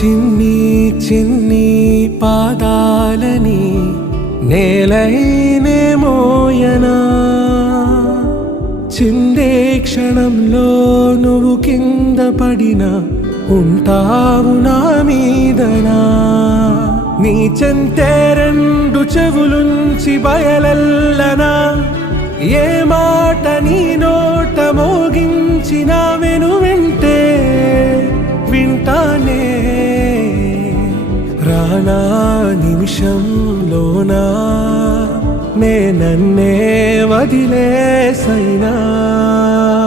చిన్ని చిన్ని పాదాలని నేలైనే మోయనా, చిందే క్షణంలో నువ్వు కింద పడినా ఉంటావు నా మీదనా. నీ చెంతే రెండు చెవులుంచి బయలెల్లనా, ఏ మాట నీ నోట మోగించిన వెను వింటే వింటానే. రానా నిమిషంలోనా నే నన్నే వదిలేసైనా.